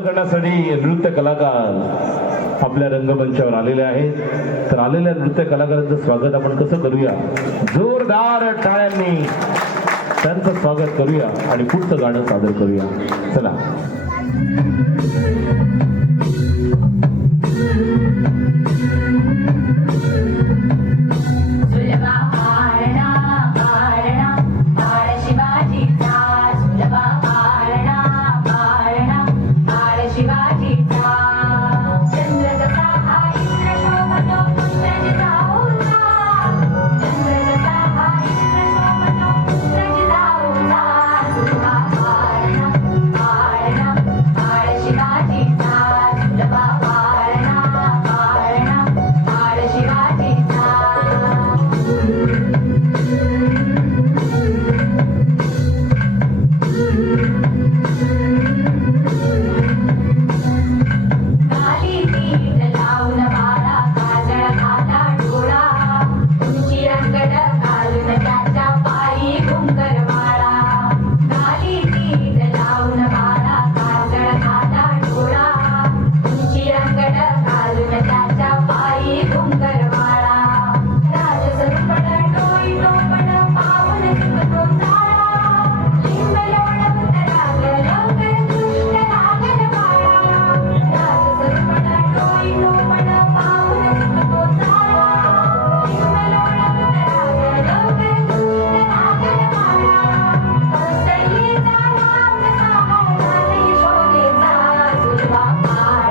करण्यासाठी नृत्य कलाकार आपल्या रंगमंचावर आलेले आहेत. तर आलेल्या नृत्य कलाकारांचं स्वागत आपण कसं करूया? जोरदार टाळ्यांनी त्यांचं स्वागत करूया आणि पुढचं गाणं सादर करूया. चला. Bye-bye.